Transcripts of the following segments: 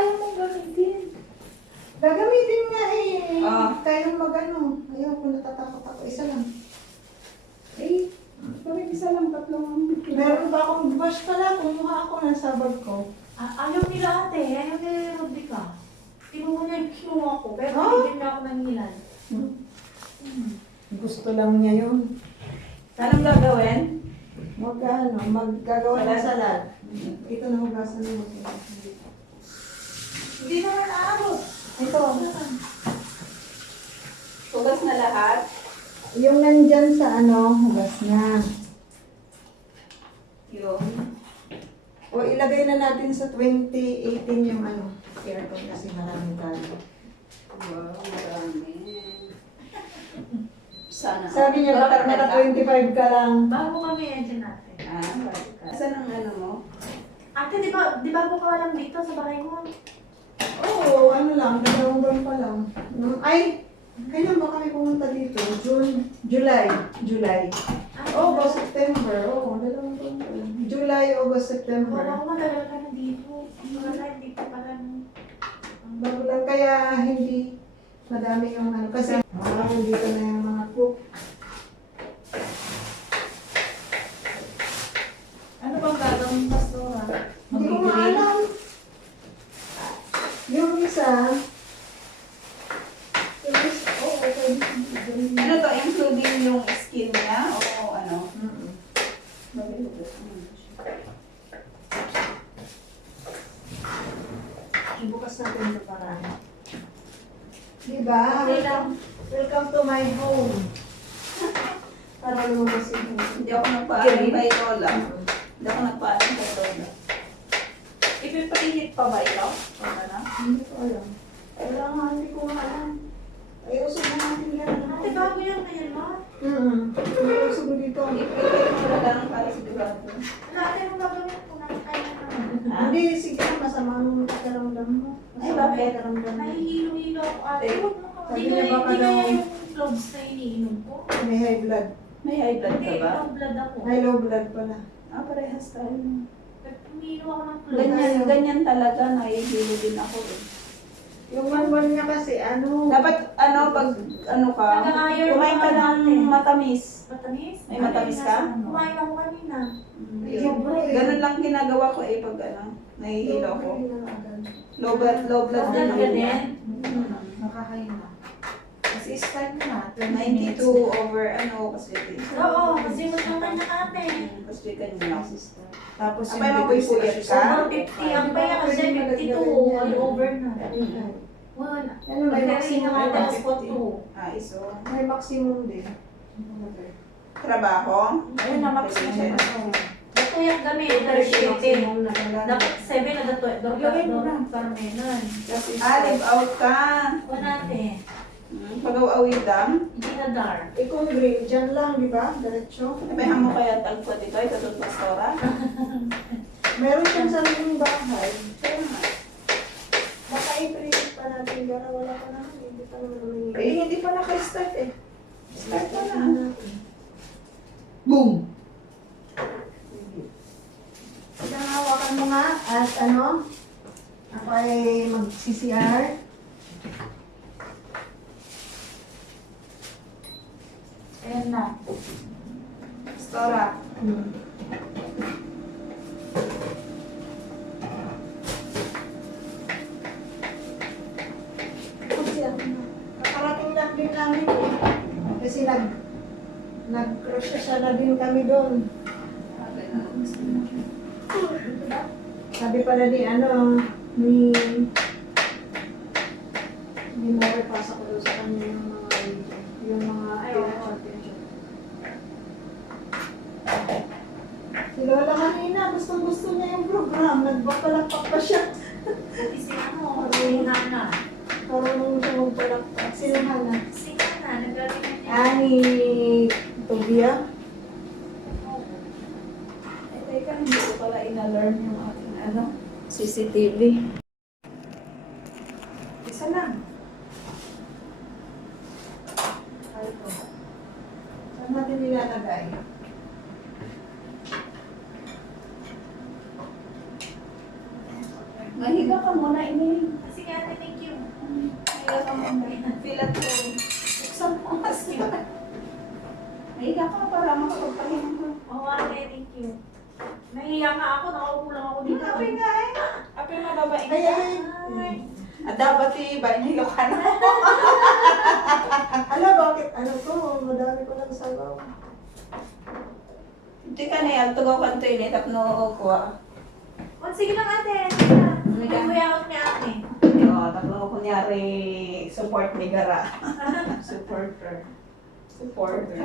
ayaw mong gamitin? Gagamitin nga eh. Ah. Kayong mag-ano. Ayaw ko natatakot ako. Isa lang. Eh, bakit isa lang, tatlong ang bitin? Meron ba akong brush pala? Kumuha ako ng sabag ko. Ayaw nila ate, ayaw nila Rodrica. Kinuha niya yung kinuha ko, pero Ah? hindi na ako nangilan. Gusto lang niya yun. Anong gagawin? Maggagawa ng salad. Ito na hugasan mo. Hindi naman aabot. Ito. Tugas na lahat? Yung nandyan sa ano, hugas na. Yung O ilagay na natin sa 2018 yung ano. Aircon kasi marami tayo. wow, marami. Sana. Sabi niya, bakit naka 25 ka lang? Bago kami engine natin. Bakit ka? Saan ang ano mo? Ate, di ba ko lang dito sa bahay mo? Oo, ano lang, 2 buwan pa lang. Ay, kailan ba kami pumunta dito? July. August, September. Oo, 2 buwan pa lang. July, August, Wala September. ko matagal ka na dito. Wala, hindi pa pala. Bago lang kaya hindi madami yung ano. Kasi dito na yung mga cook. Ano bang gagawin, Pastora? Hindi ko maalam. Yung isa, Ano to, including yung skin niya? O ano? Ibukas natin ito para. Diba? Okay lang. Welcome to my home. Para lumabas yung Hindi ako nagpaalam kay Lola. Hindi ako nagpaalam kay Lola. Ipipainit pa ba ito? O na? Hindi ko alam. Wala nga, hindi ko nga alam. Ay, usog na natin yan. Ate, bago yan na yan, ma. May usog dito. Ipipainit mo na lang para sigurado. Wala, ate, anong gagawin ko? Nakakain na. Hindi, sige na, masama ang pagkaramdam mo. Ay, bakit? Pagkaramdam mo. Nahihilo-hilo ako, ate. Huwag mo ka. Sabi Hindi niya baka kaya daw- yung cloves na iniinom ko. May high blood. May high blood ka Hindi, ba? low blood ako. High low blood pala. Parehas tayo. Umilo ako ng cloves. Ganyan talaga, nahihilo din ako eh. Yung one niya kasi, ano, Dapat ano, pag ano ka, Nag-iron kumain ka ka ng natin. matamis. Matamis? May matamis ka? Kumain ako kanina. Ganun lang ginagawa ko eh pag ano, nahihilo ako. Low blood Low din blood ka ako. din? Nakakahinga. Kasi start na. 92 over ano, kasi Oo, kasi mas naman na ate. kasi kanya. Tapos Abay, mapuypuyat ka? Over 50. Ang kaya kasi 52. All over na. Wala. Ano, may maximum na na nga spot 2. Iso. May maximum din. Trabaho? Ayun na, maximum. Datuyak kami. Maximum na talaga. Dapat 7 na datuyak. Lagay mo na. Parmenan. Live out ka. Wala ate. Pag-awawid lang. Hindi na dark. Ikaw green, dyan lang, di ba? Diretso. May hamo kaya tagpo dito, ito doon pastora. Meron siyang sariling bahay. Kaya nga. Baka i-print pa natin, pero wala pa naman. Hindi pa naman naman Eh, hindi pa naka-start eh. Start pa na. Boom! Isang hawakan mo nga at ano, ako ay mag-CCR. Ayan na. Pastora. Kasi ako na. Kakarating lang din namin eh. Kasi nag-crush na din kami doon. Sabi pala ni ano, ni More, pasok ko doon sa kanya yung mga si Lola kanina, gustong gusto niya yung program. Nagpapalakpak pa siya. Si ano, si Hana. Parang siya magpalakpak. Sino Hana? Si Hana, nagaling na niya. Ani Tobia. Eh, teka, hindi ko pala ina-learn yung aking ano, CCTV. Isa lang. Ay ko. Saan natin nilalagay? Mahiga ka muna ini. Kasi kaya ate, thank you. Nahiya ka muna. Feel at home. Buksan mo kasi. Nahiya ka para makapagpahinga ka. Oo ate, thank you. Nahiya nga ako, nakaupo lang ako dito. Ape nga eh. Ape mababain Ay, ka. ay, Ay. At dapat ba inihilo ka na? Ala, bakit? Ano to? Madami ko lang sabaw. Hindi ka na yan. Tugaw ka ito ini. Tapno ko ah. Oh, sige lang ate. Sige lang. Sige. May kuyaot niya ate. Tapno kunyari support ni Gara. Supporter. Supporter.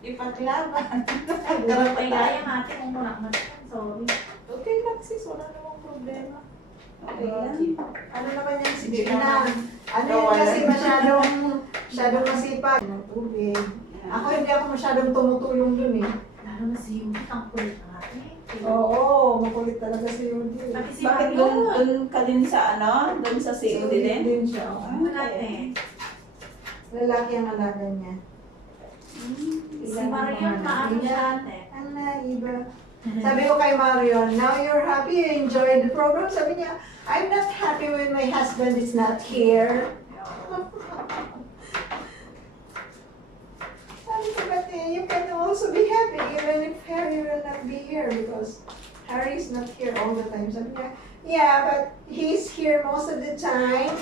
Ipaglaban. Huwag pa igaya nga ate kung kunak na. Sorry. Okay lang sis. Wala namang problema. Okay lang. Ano naman yan si Hindi Gina? naman. Ano yun kasi masyadong masipag. Ng tubig. Ako hindi ako masyadong tumutulong dun eh. Lalo na si Yumi, ang kulit ng ate. Oo, makulit talaga si Rudy. Pati si Bakit Marion. dun ka din sa ano? Dun sa COD din? din siya. oo. Ano ate? Lalaki ang alaga niya. Si Marion, maano siya ate. Ang naiba. Sabi ko kay Marion, now you're happy, you enjoyed the program. Sabi niya, I'm not happy when my husband is not here. Sabi ko, but you can also be happy even if Harry will not be here because Harry is not here all the time. Sabi niya, yeah, but he's here most of the time.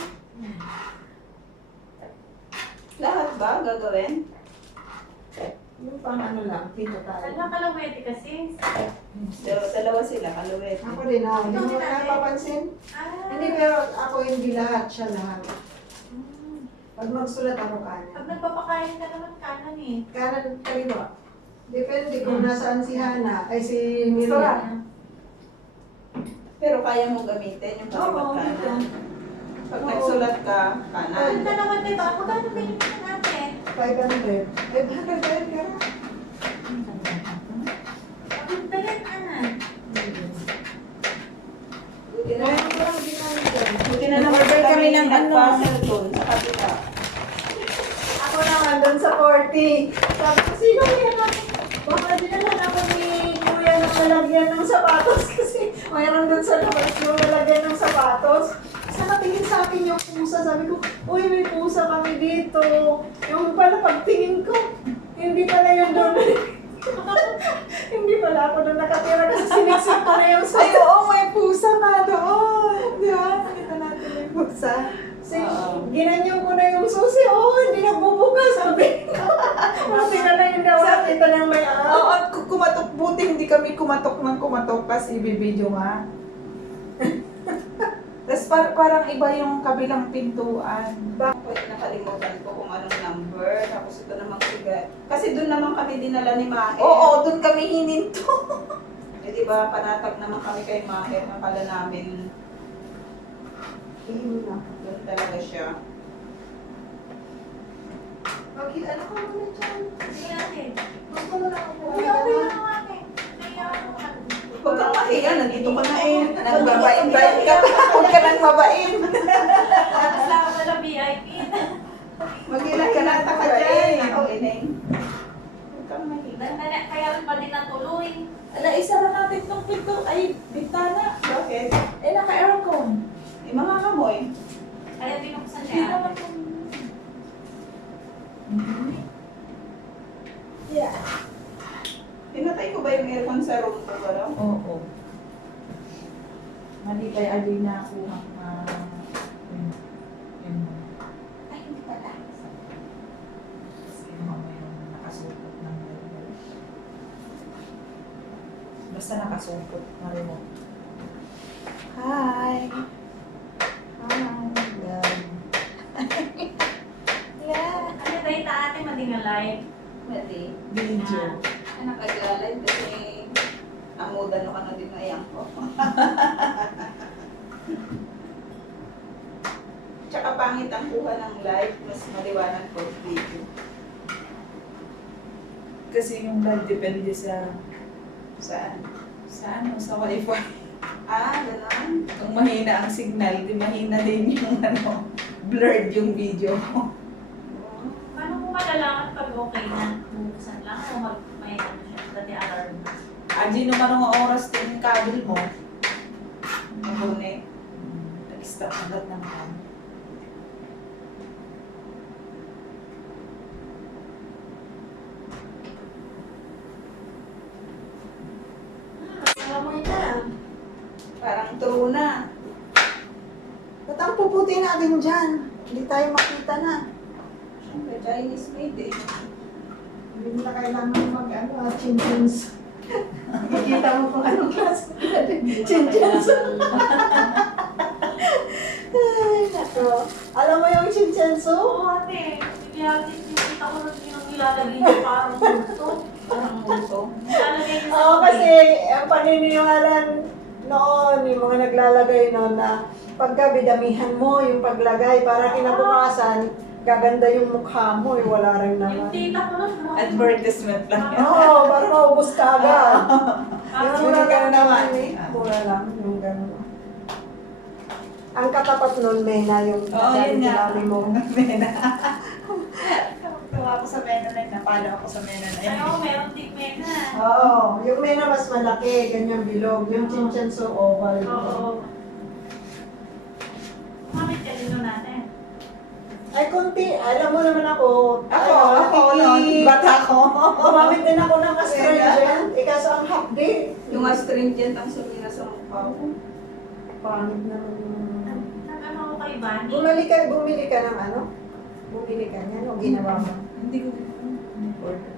Lahat ba gagawin? Yung pang ano lang, kita tayo. Ano kalawete kasi? Dalawa sila, kaluwet. Ako din ako. Hindi mo napapansin? Ah. Hindi, pero ako hindi lahat, siya lahat. Mm. Pag magsulat ako Pag kanan. nagpapakain ka naman kanan eh. Kanan, kaliwa. Depende kung nasaan si Hana, ay si Mira. Pero kaya mo gamitin yung kaliwat Oo, kanan. dito. Pag Oo. nagsulat ka, Ano kanan. na naman dito? Ako gano'n din yung natin. 500. 500 ka rin ka. Ang dagan anan. Buti na, Ngayon ko lang ginamit yan. buti na naman kami ng nagpa-cellphone sa kapita. Ako naman doon sa 40. Sabi ko, sino yan? Baka dinalan ako ni Kuya ng lalagyan ng sapatos kasi mayroon doon sa labas yung lalagyan ng sapatos. Sa natingin sa akin yung pusa, sabi ko, uy, may pusa kami dito. Yung pala pagtingin ko, hindi pala yun doon. Hindi pala ako doon nakatira kasi siniksik ko na yung Ay, sayo. oo, may pusa ka doon. Di ba? Nakita natin may pusa. Kasi Oo. ginanyan ko na yung susi, hindi nagbubukas. Sabi ko, buti na lang hindi ako nakita ng may Oo, at kumatok, buti hindi kami kumatok ng kumatok kasi ibibidyo nga. Tapos parang iba yung kabilang pintuan. Bakit nakalimutan ko kung anong number, tapos ito namang sigat. Kasi doon naman kami dinala ni Maher. Oo, dun kami hininto. Eh di ba, panatag naman kami kay Maher, nakala namin Iyon na. doon talaga siya. Okay, ano ka muna dyan? Sige natin. Gusto mo na ako. Uy, okay lang ate. Nahiya ako. Huwag kang mahiya, nandito ka na eh. Nagbabain-bain ka pa. Huwag ka nang mabain. Tapos lang ako sa VIP. Mag-ilan ka na ka dyan. Ako, ineng. Huwag kang mahiya. Kaya rin pa din natuloy. Ala, isara natin tong pinto. Ay, bintana. Bakit? Eh, naka-aircon. Eh, mga kamoy. Kaya binuksan Hindi niya naman ate. kung... Yeah. Pinatay ko ba yung aircon sa room ko ba? Oo. Mali kay Alina ako ang... Ay, hindi pala. Kasi mamaya nakasupot ng remote. Basta nakasupot na remote. Hi! Hi! Yeah. Ano ba yung ate mading alive? Pwede. Video. Ay, nakaglalay kasi namudan ka na din ngayang ko. Tsaka pangit ang kuha ng live, mas maliwanag po video. Kasi yung live depende sa Saan? sa wifi. Ah, gano'n? Kung mahina ang signal, di mahina din yung blurred yung video mo. Paano mo malalaman pag okay na? Buksan lang o may ano siya, dati alarm na. Aji naman ang oras din yung cable mo. bonnet. Nag-stop agad ng pan. Amoy na. Parang true na. Ba't ang puputi natin dyan? Hindi tayo makita na. Siyempre, Chinese made eh. Hindi na kailangan chin-chins. Nakikita mo kung anong klase chin-chins. Ay, nako. Alam mo yung chin-chinsu? Oo, ate. Kita ko na nilalagay niya parang multo. Parang multo. Nilalagay niya sa Oo, tubig. kasi ang paniniwalan noon, yung mga naglalagay noon na pagka bidamihan mo yung paglagay, para kinabukasan, gaganda yung mukha mo, wala rin Yung naman. tita ko lang. Advertisement lang yan. Oo, para maubos ka agad. Yung Parang mura Sino ka lang na naman naman? eh. Mura lang, yung gano'n. Ang katapat nun, Mena, yung Oo, yun nga. dami mo. Mena. Tuwa ako sa Mena na yun. Napalo ako sa Mena na yun. Ano, meron din mena. Oo, yung Mena mas malaki, ganyan bilog. Yung Chinchenso oval. Oo. Kumamit ka din nun natin. Ay, konti. Alam mo naman ako. Ako noon. Bata ko. Gumamit din ako ng astringent. Kaso ang hapdi. Yung astringent ang sumina sa mukha ko. Pangit naman yung... Nag-ano ko kay Bunny? Bumili ka ng ano? Bumili ka niyan o ginawa mo? Hindi ko order.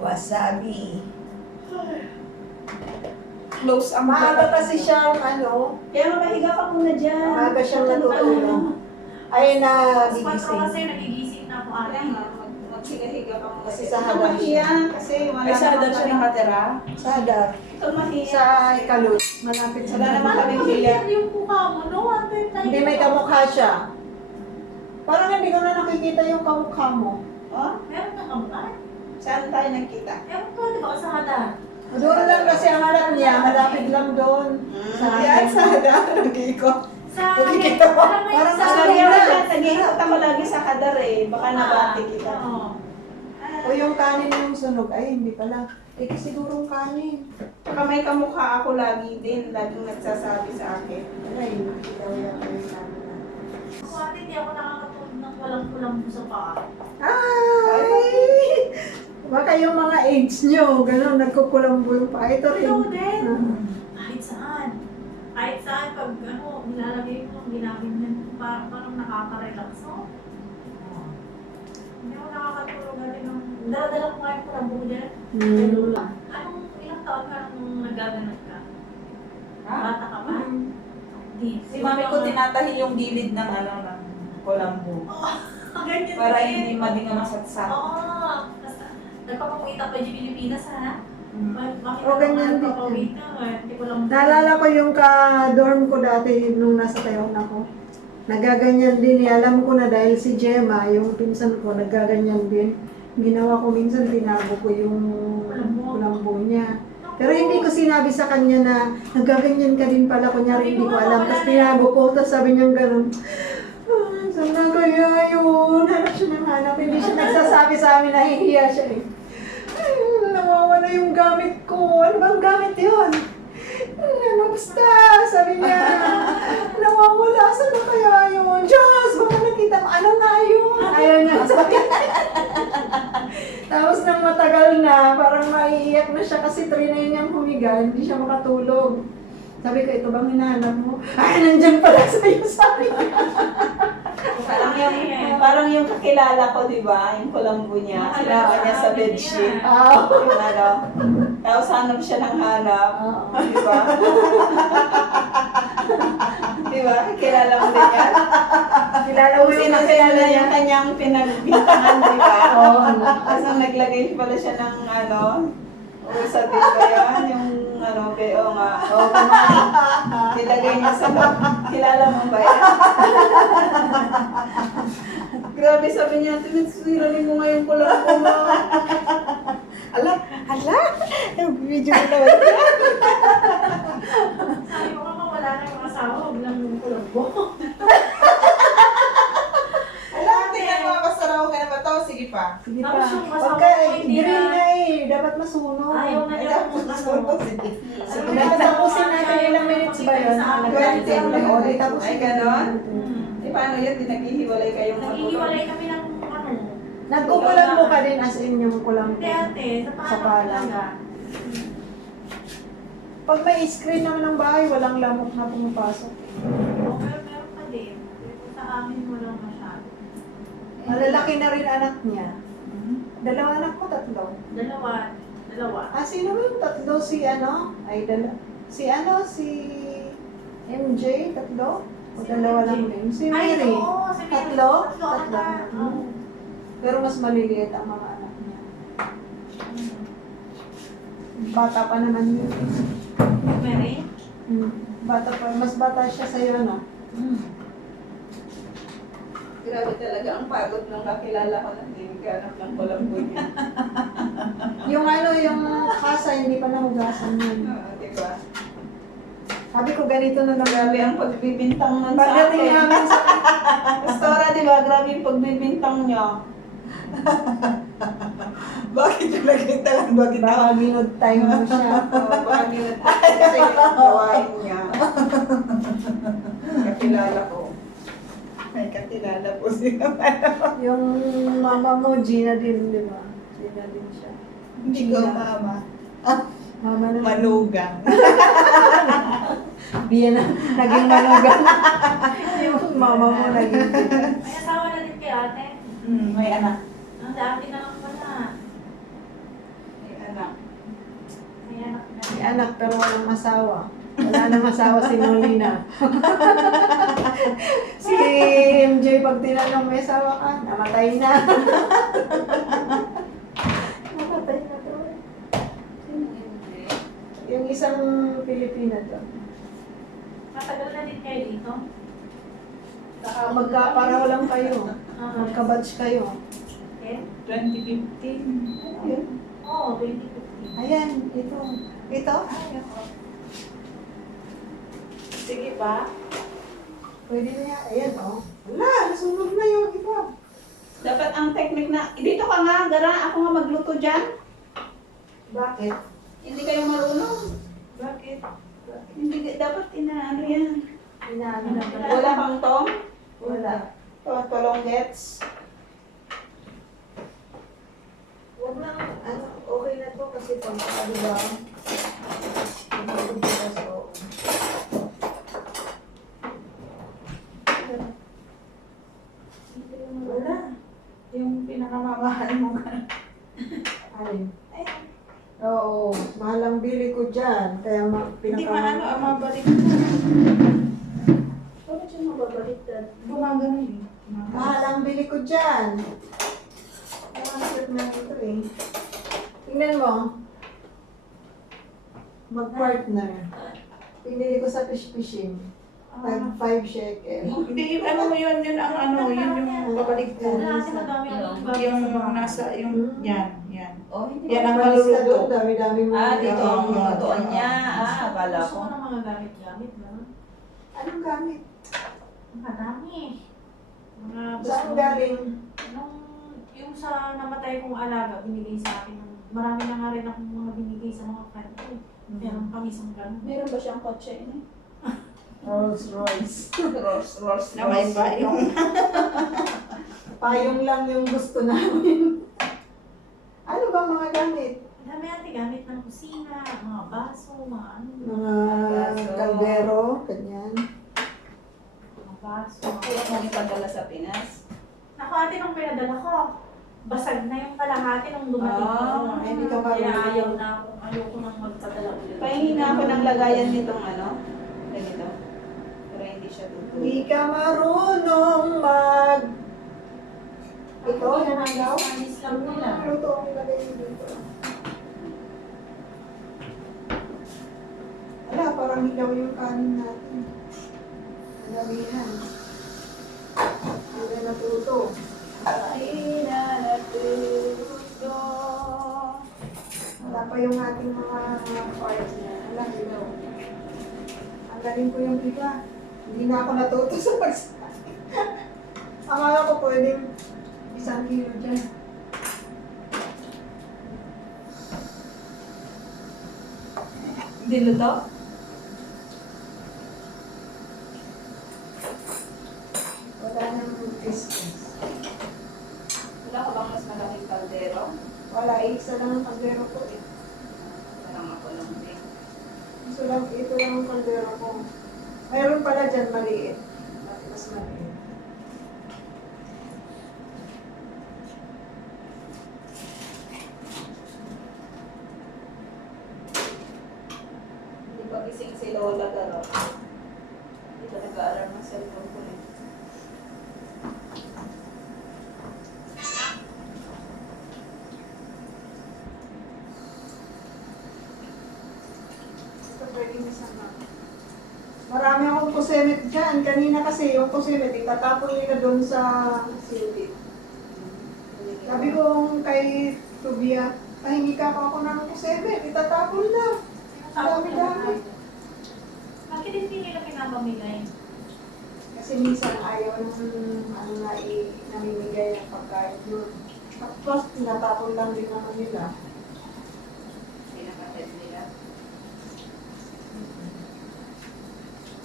Wasabi. Close ang Maaga mata. kasi siyang ano, Kaya mahiga ka muna dyan. maaga siyang natutulog. Ay, Mas 4 nagigising. kasi nagigising na ako Kaya ate. nga, maghiga-higa ka muna. Kasi sa Ito hadar mahiya, kasi wala Ay, sa naman hadar siya kami- nakatira? Sa Hadar. Ito mahiya. Sa Ikalot. Malapit sa Wala naman Hadar. kami Ano hiya. ba yung mukha mo? No, ate. Hindi may kamukha siya. Parang hindi ko na nakikita yung kamukha mo. Oh, Meron na kamukha? saan tayo nagkita? Ewan ko, di ba sa hadar? Doon lang kasi ang harap niya, malapit lang doon. Sa Yan, akin. sa hadar. Nag-iikot. Sa Nakikita mo? alam mo yung Parang sa sa Sabi hadar. mo siya, nag-iikot ako lagi sa hadar eh. Baka nabati kita. Oo. O yung kanin yung sunog. Ay, hindi pala. Eh, sigurong kanin. Baka may kamukha ako lagi din. Laging nagsasabi sa akin. Ay, hindi daw yan yung kanin na. Ako ate, hindi ako nakakatulog ng walang kulang sa paa. Ay! Baka yung mga age nyo, gano'n, nagkukulambo yung pa. Ito rin. Ikaw din. Ah. Kahit saan. Kahit saan, pag ano, nilalagay mo, ginamit mo, parang nakaka-relax. No? Hindi ako nakakatulog natin ng... Dala-dala ko ngayon ko lang bulan. Hmm. Anong ilang taon ka nung nagaganap ka? Ha? Bata ka pa? Di. Si mami ko tinatahi yung gilid ng ano, ng kulambo. Ganyan Para din. hindi madinga masatsa. Oo. Basta, nagpapakita pa dyan Pilipinas ha? Bakit Oh, ganyan din. nagpapakita? Hindi ko lang... Naalala ko yung ka-dorm ko dati nung nasa Taiwan ako. Nagaganyan din. Alam ko na dahil si Gemma, yung pinsan ko, nagaganyan din. Ginawa ko minsan, tinago ko yung kulambo niya. Pero hindi ko sinabi sa kanya na nagaganyan ka din pala. Kunyari hindi ko alam. Tapos tinago ko. Tapos sabi niya gano'n. Saan na kaya yun? Hanap siya ng hanap. Hindi siya nagsasabi sa amin, nahihiya siya eh. Ay, nawawala yung gamit ko. Ano bang gamit yun? Ano, basta, sabi niya, nawawala, saan na kaya yun? Diyos, baka nakita mo, ano nga yun? Ayaw niya sabi. Tapos nang matagal na, parang maiiyak na siya kasi trinay niyang humiga, hindi siya makatulog. Sabi ko, ito bang hinahanap mo? Ay, nandyan pala sa'yo, sabi niya. Parang yung kakilala ko, di ba? Yung kulambo niya. Sinama niya sa bedsheet. Yung ano. Tapos hanap siya ng hanap. Di ba? Di ba? Kilala mo din yan? Kilala mo yung Sinakilala niya kanyang pinagbintangan, di ba? Oo. Tapos nang naglagay pala siya ng ano, usa din ba yan? Yung ano, beo nga. Nilagay niya sa loob. Kilala mo ba yan? Grabe, sabi niya, siranin mo ngayon ko lang po mo. Ala, video ko naman. Sabi ko nga wala na yung asawa, huwag lang yung kulabo. Ala, tingnan mo, basta raw ka na ba to? Sige pa. Sige pa. Tapos yung kasama Pagka ko, hindi green na- na eh, dapat masunog. Ayaw na Ay, niya dapat kung ano. susunod. Sige. Dapat tapusin natin ilang minutes sa akin. 20 ang nag-audit. Tapos Ay, ganon? Hmm. Eh, paano yun? Di naghihiwalay kayong Naghihiwalay kami ng ano. Nagkukulang mo ka din as in yung kulang Hindi ate, sa Sa paalam paalam. talaga. Pag may screen naman ng bahay, walang lamok na pumapasok. Oo, pero meron pa din. Pero sa amin walang masyado. Malalaki na rin anak niya. Dalawang anak mo, tatlo. Dalawa. Ah, sino ba yung tatlo? Si ano? Ay, si ano? Si MJ, tatlo? O Si dalawa MJ? lang din? Si Ay, Mary. oo, si Mary. Tatlo? Tatlo ata. Oo. Pero mas maliliit ang mga anak niya. Bata pa naman yun. Mary? Bata pa. Mas bata siya sa'yo, ano? Grabe talaga ang pagod nung kakilala ko na hindi naghanap ng kulamboy. Yung ano, yung kasa, hindi pa nahugasan yun. Diba? Sabi ko, ganito na lang. Grabe ang pagbibintang nun sa Pagdating akin. namin sa... Pastora, di ba? Grabe yung pagbibintang niya. Bakit yung nakita lang? Bakit ako? Baka minod time mo siya. Baka minatay kasi yung gawain niya. Kakilala ko. May kakilala po siya. Yung mama mo, Gina din, di ba? Gina din siya. Hindi ko mama. Mama na. Manugang. Biya na, naging manugan. Yung mama mo naging May asawa na din kay ate. May anak. Ang dati na lang pala. May anak. May anak na. may anak pero walang asawa. Wala nang asawa si Nolina. Si MJ, pag tinanong may asawa ka, namatay na. Namatay na to. Yung isang Pilipina to. Matagal na din kayo dito. Magkapareho lang kayo. Magkabatch kayo. Okay? 2015. Ayun. Oo, 2015. Ayan, ito. Ito? Sige pa. Pwede na yan. Ayan, oh. Wala, nasunog na yung iba. Dapat ang technique na, dito ka nga, Gara, ako nga magluto dyan. Bakit? Hindi kayo marunong. Bakit? Hindi, dapat inaano yan. Inaano na pala. Wala pang tong? Wala. Tolong gets. Huwag na, ano, okay na to kasi pangkakaliwa. Wala. Yung pinakamamahal mo ka. Alin? Oo, mahal ang bili ko dyan. Kaya Hindi maano, mabalik na. Bakit siya mababaliktad? Gumagano yun. Mahal ang bili ko dyan. Ang cute na ito eh. Tingnan mo. Mag-partner. Pinili ko sa fish-fishing. Tag 5 shekel. Hindi, ano mo yun, yun ang ano, yun yung babalik ko. Wala kasi madami ang Yung nasa, yung, yan. Oh, hindi. Yan ang Malis ka doon, maluluto. dami-dami mo. Ah, dito ang Oo. lutuan niya. Ah, akala Gusto ko. ko ng mga gamit-gamit, no? Anong gamit? Madami. Mga Saan galing? Yung sa namatay kong alaga, binigay sa akin. Marami na nga rin akong mga binigay sa mga friend ko. Meron kami isang ganun. Meron ba siyang kotse ini? Rolls Royce. Rolls Na may payong. Payong lang yung gusto namin. Ano ba mga gamit? Dami ate gamit ng kusina, mga baso, mga ano, Mga Baso. kaldero, ganyan. mga baso. Kaya mo ipadala sa Pinas. Naku ate, nung pinadala ko, basag na yung kalahati nung dumating ko. Ah, hindi ka Kaya marunong. ayaw ko nang magpadala ulit. Pahingi nga ako ng lagayan nitong ano. Ganito. Pero hindi siya tutuloy. Hindi ka marunong mag... Ito, Ako, yung agaw? Spanish lang nila. Luto ang lagay mo dito. Wala, parang hilaw yung kanin natin. Damihan. Hindi na natuto. Ay, natuto. Wala pa yung ating mga parts na. Wala, hilaw. Ang galing ko yung iba. Hindi na ako natuto sa pagsasabi. Akala ko pwedeng 1 kilo dyan. Hindi luto? Christmas. Wala ka bang mas malaking kaldero? Wala, isa lang ang kaldero ko eh. Parang ako lang din. Ito lang ang kaldero ko. Mayroon pala dyan maliit. Mas maliit. Hindi pa gising si Lola Garo. Hindi pa nag-aalarm ng cellphone ko eh. Ito pwedeng isama. Marami akong kusemit dyan. Kanina kasi yung kusemit, itatapon nila doon sa silid. Sabi ko kay Tubia, pahingi ka pa ako ng kusemit, itatapon na. Dami-dami. Bakit hindi nila pinapamigay? Kasi minsan ayaw ng namimigay ng pagkain yun. Tapos tinatapon lang din naman nila. Pinakatid nila.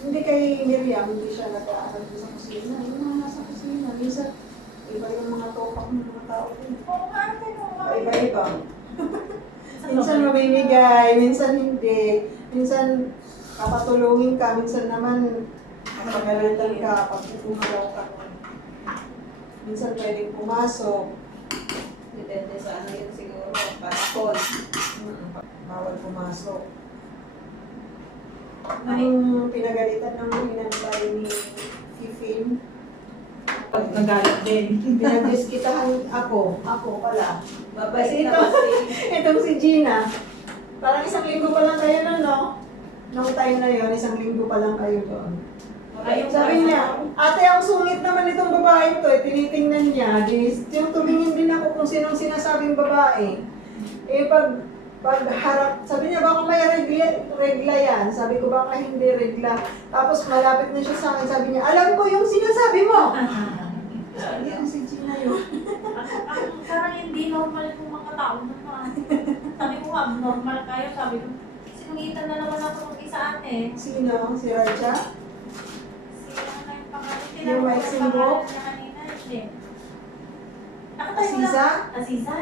Hindi kay Miriam, hindi siya nag-aaral sa kusina. Yung mga nasa kusina, minsan iba yung mga topak ng mga tao din. Oo nga, Iba-iba. Minsan mamimigay, minsan hindi. Minsan kapatulungin ka, minsan naman pagalitan ka, pagpupumalaw ka. Minsan pwedeng pumasok. Depende sa ano yun siguro. Panahon. Bawal pumasok. Ang pinagalitan ng hinantay ni Fifin, Pag nagalit din. pinagdiskitahan ako pala. Mabait Kasi na ito, kasi. itong si Gina, parang isang linggo pa lang kayo nun, no? Nung time na yon, isang linggo pa lang kayo doon. Ayun, Sabi niya, ate, ang sungit naman itong babae to, tinitingnan niya, yung tumingin din ako kung sinong sinasabing babae. Eh, pag harap, sabi niya, baka may regla yan. Sabi ko, baka hindi regla. Tapos malapit na siya sa akin, sabi niya, alam ko yung sinasabi mo. Yan, si Gina yun. Parang hindi normal yung mga tao na sabi ko, abnormal kayo. Sabi ko, sinungitan na naman ako ng isa ate. Sino? Si Raja? Si ano yung pangalan? Yung Tinanong ko may yung simbok? pangalan niya kanina. Hindi. Nakatayo lang. Asiza? Asiza.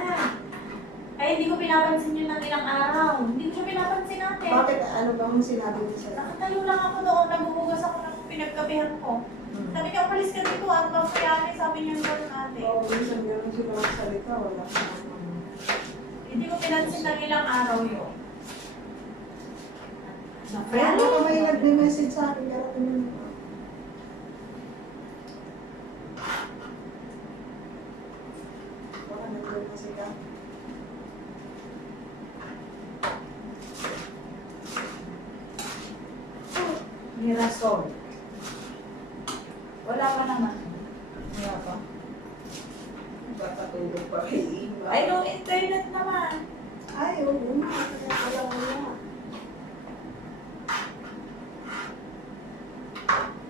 Ay, hindi ko pinapansin yun ng ilang araw. Hindi ko siya pinapansin ate. Bakit? Ano bang sinabi niya sa'yo? Nakatayo lang ako doon. Nagbubugas ako ng pinagkabihan ko. Sabi niya, umalis ka dito. Ano ba kaya? Sabi niya gano'n ate. Oo, minsan gano'n sila magsalita, wala ka Hindi ko pinansin ng ilang araw yun. Kaya baka may nagme-message sa akin, kaya ganun. Baka nandun na sila. Mirasol. Wala pa naman. Wala pa. Papatulog pa kay Iba. Ay, no internet naman. Ay, oo. Kaya wala.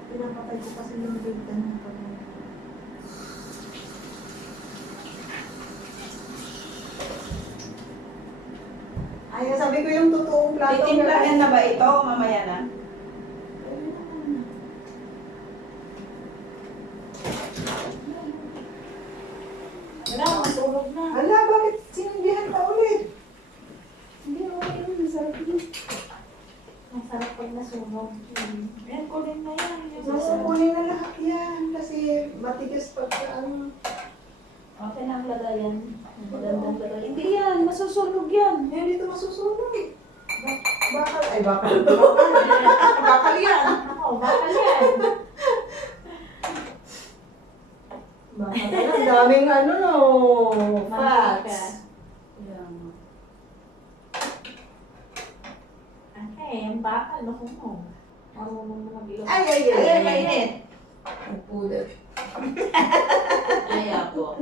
Pinapatay ko kasi yung bigtan ng pagkain. Ay, sabi ko yung totoong plato. Titimplahan na ba ito o mamaya na? Wala, masulog na. Ala, bakit sinundihan ka ulit? Hindi, okay yun. Sarap yun. Masarap pag nasunog. Yan, kunin na yan. Masukunin na lahat yan. Kasi matigas pagka ano. Okay na ang lagayan. Magandang lagayan. Hindi yan, masusunog yan. Eh, dito masusunog eh. Bakal. Ay, bakal. Bakal yan. Ako, bakal yan. Bakal. Ang daming ano no. Mantika. Fats. Yan. Ate, yung bakal, nasunog. Marunong mo mag-ilog. Ay, ay, ay. Ay, mainit. Nagpulot. Ay, ako.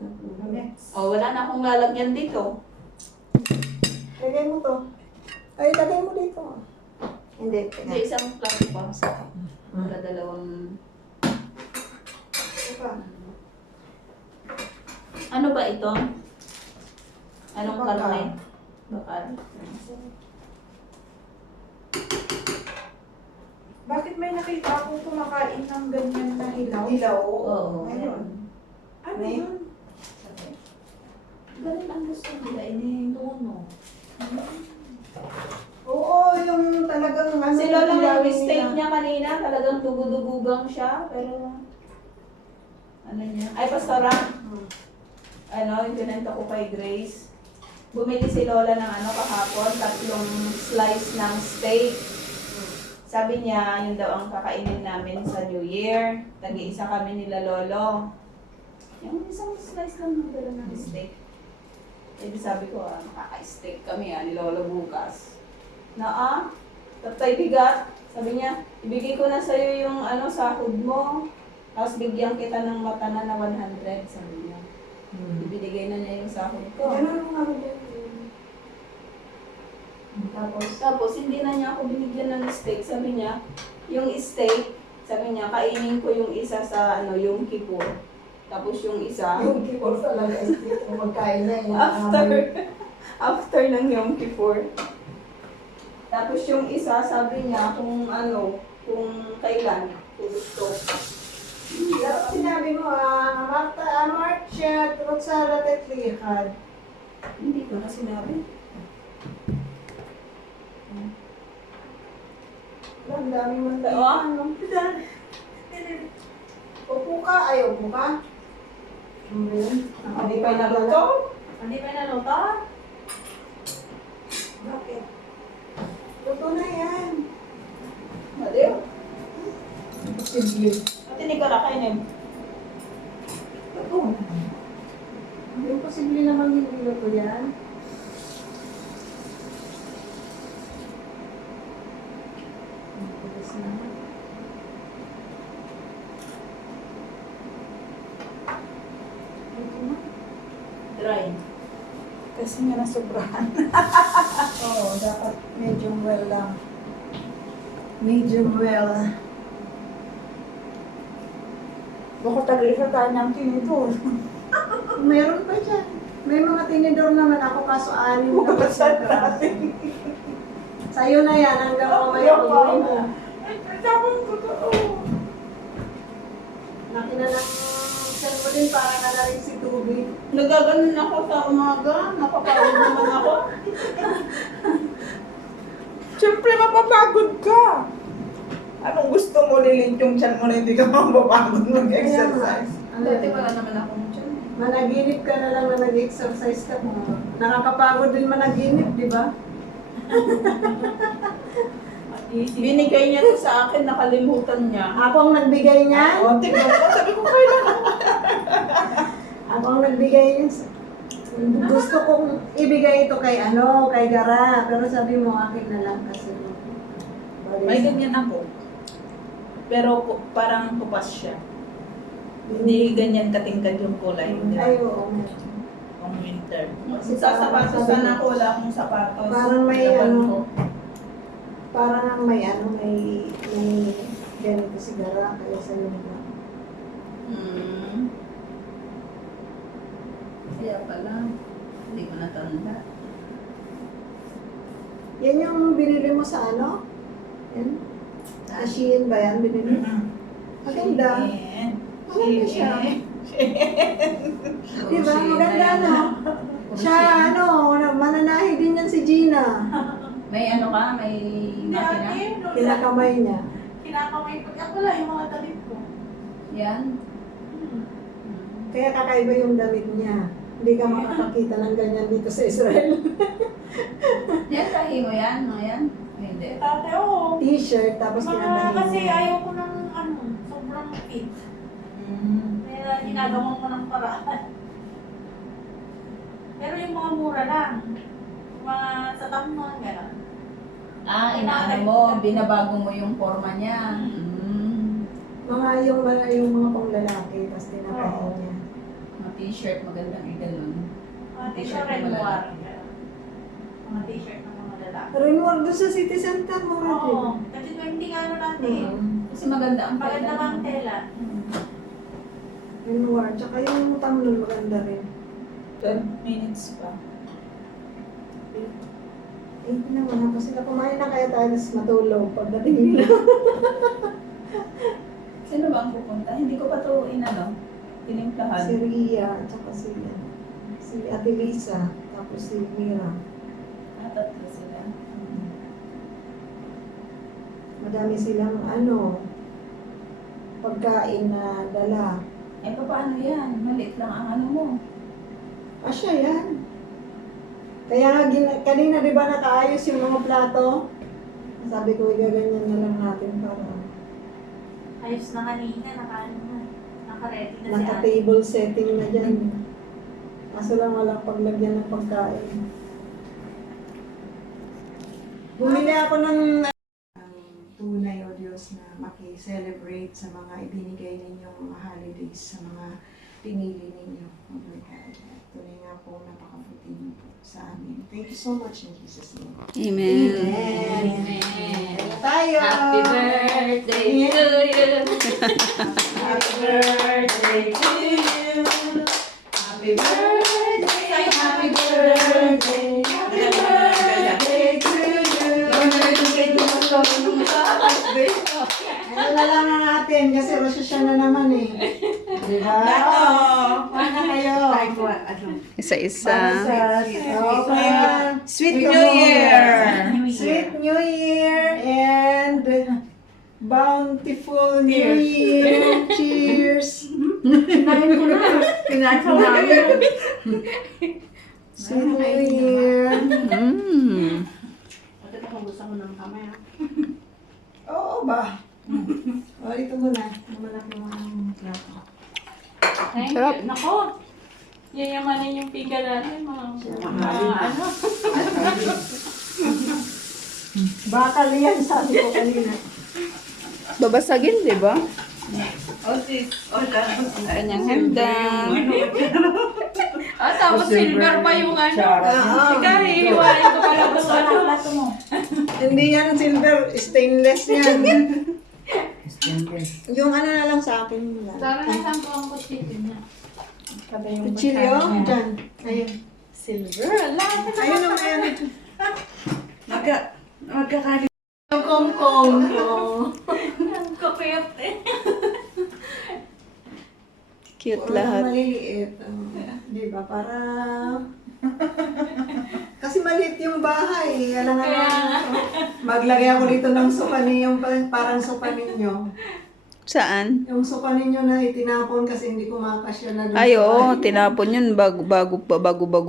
Nagpulot. Oh, wala na akong lalagyan dito. Lagay mo to. Ay, lagay mo dito. Hindi. Hindi, isang plastic pa. Para dalawang... Ito pa. Ano ba ito? Anong Bakal. karne? Bakal. Bakit may nakita ako kumakain ng ganyan na hilaw. Hilaw, Oo. Ayun. Ano May- yun? Ganun ang gusto nila, ininuno. Oo, yung talagang ano. Si Lola hilawin yung steak nila. niya kanina, talagang dugudugugang siya, pero ano niya? Ay, pastora, ano, yung pinenta ko kay Grace. Bumili si Lola ng ano kahapon, 3 slice ng steak. Sabi niya, yun daw ang kakainin namin sa New Year. Tagi-isa kami nila Lolo. Yung isang slice lang ng dala ng steak. Eh, di sabi ko, makaka-steak kami ni Lolo bukas. Tatay bigat. Sabi niya, ibigay ko na sa'yo yung ano, sahod mo. Tapos bigyan kita ng mata na 100, sabi niya. Ibinigay na niya yung sahod ko. Ganun nga din. Tapos hindi na niya ako binigyan ng steak. Sabi niya, yung steak, sabi niya, kainin ko yung isa sa ano, yung Kippur. Tapos yung isa, Yung keyboard talaga, steak, yung magkain na yun. after ng Yom Kippur. Tapos yung isa, sabi niya kung ano, kung kailan, kung gusto. Dapat sinabi mo, Marcia, Rotsara, Tetlikad. Hindi ko na sinabi. Ang dami mong Oo. ano. Upo ka, ayaw mo ka. Hindi pa naluto. Hindi pa naluto? Bakit? Luto na yan. Maliw. Simple. At hindi ko nakainin. Luto na. Imposible naman hindi luto yan. Tapos na. Luto na. Dry. Kasi nga nasobrahan. Oo, dapat medium well lang. Medium well. Baka tag-isa tayo ng tinidor. Meron pa dyan. May mga tinidor naman ako kaso 6 na kasi natin. Sa'yo na yan hanggang mamaya pag-uwi mo. Tapos totoo. Laki na ng cell mo din para ka na rin si Tubi. Nagaganon ako sa umaga. Napapagod naman ako. Siyempre, mapapagod ka. Anong gusto mo, nilint yung tiyan mo na hindi ka mapapagod mag-exercise? Dati wala naman akong tiyan. Managinip ka na lang na nag-exercise ka mo. Nakakapagod din managinip, di ba? Binigay niya to sa akin, nakalimutan niya. Ako ang nagbigay niya. O, tignan mo, sabi ko kailan. Ako ang nagbigay niya. Gusto kong ibigay ito kay kay Gara. Pero sabi mo akin na lang kasi. May ganyan ako. Pero parang kupas siya. Hindi ganyan katingkad yung kulay. Ay, oo. Pang winter. Sa sapatos sana ako, wala akong sapatos. Parang may Laban ano, ko. parang may ganito si Gara kaya sa iyo na. Kaya pala, hindi ko natanda. Yan yung binili mo sa ano? Yan? Sa Shein ba yan binili? Maganda. Maganda siya. Di ba? Maganda, no? Siya, mananahi din yan si Gina. May ano ka? May Hindi, makina? ate. Kinakamay niya. Kinakamay ko. Ako lang yung mga damit ko. Yan. Kaya kakaiba yung damit niya. Hindi ka makakakita ng ganyan dito sa Israel. Yan, tahi mo yan? Mga yan? Ay, hindi. Tate, oo. T-shirt, tapos kinadahin Kasi niya. ayaw ko ng sobrang fit. Kaya ginagawa ko ng paraan. Pero yung mga mura lang. Yung mga sa tamang, gano'n. Inaano mo, binabago mo yung forma niya. Yung mga pang lalaki, tapos tinakahin niya. Mga t-shirt, magandang igalon. Mga t-shirt red war. Mga t-shirt ng mga lalaki. Renwar doon sa City Center, mura din. Oo. Kasi 20 nga ano natin. Kasi maganda ang Maganda tela. bang tela? Renwar, tsaka yung tamlon maganda rin. 12 minutes pa. Naman ako sila kumain na kaya tayo tapos matulog pagdating nila. ba ang pupunta? Hindi ko pa to tinimplahan. Si Ria, at saka si Ate Lisa, tapos si Mira. Tatlo sila. Madami silang pagkain na dala. Eh, paano yan? Maliit lang ang ano mo. Asya yan. Kaya nga, kanina di ba nakaayos yung mga plato? Sabi ko, igaganyan na lang natin para Ayos na kanina, naka-ready na si ate. naka-table setting na dyan. Kaso lang walang paglagyan ng pagkain. Bumili ako ng tunay o Diyos na maki-celebrate sa mga ibinigay ninyong mga holidays, sa mga pinili ninyo. Oh my God. Tunay nga po napakabuti niyo po sa amin. Thank you so much in Jesus' name. Amen. Amen. Kaya tayo! Happy birthday to you. Happy birthday to you! Happy birthday! Happy birthday! Happy birthday to you! Ano na lang ang atin kasi Rosh na naman eh. Diba? Paano kayo? Isa-isa. Sweet New Year! Sweet New Year and bountiful New Year. Cheers! Kinain ko namin. Sweet New Year. Bakit ako gusto mo ng kamay ha? Oo ba? O, dito muna. Namalak mo ang plato. Thank Sarap. you. Nako! Yayamanin yung piga natin mga ano. Bakal yan, sabi ko kanina. Babasagin, di ba? Sis. Ang kanyang hagdan. Tapos silver pa yung ano. Ikaw, hihiwain ko pala kung ano. Plato mo. Hindi yan silver, stainless yan. Yung ano na lang sa akin. Sabi na saan po ang kutsito niya. Kuchilyo? Diyan. Ayun. Silver? Lahat na Ayun naman yan. Magkakali. Yung kongkong. ang kapit eh. Cute Lahat. lahat. Maliliit. Di ba? Para... Kasi maliit yung bahay. Alam nga maglagay ako dito ng suka yung parang suka ninyo. Saan? Yung suka ninyo na itinapon kasi hindi kumakasya na doon. Ay, oo. Tinapon yun. Bago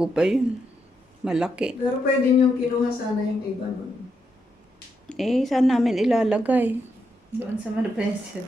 pa yun. Malaki. Pero pwede nyo kinuha sana yung iba nun. Eh, saan namin ilalagay? Doon sa Malupesyon.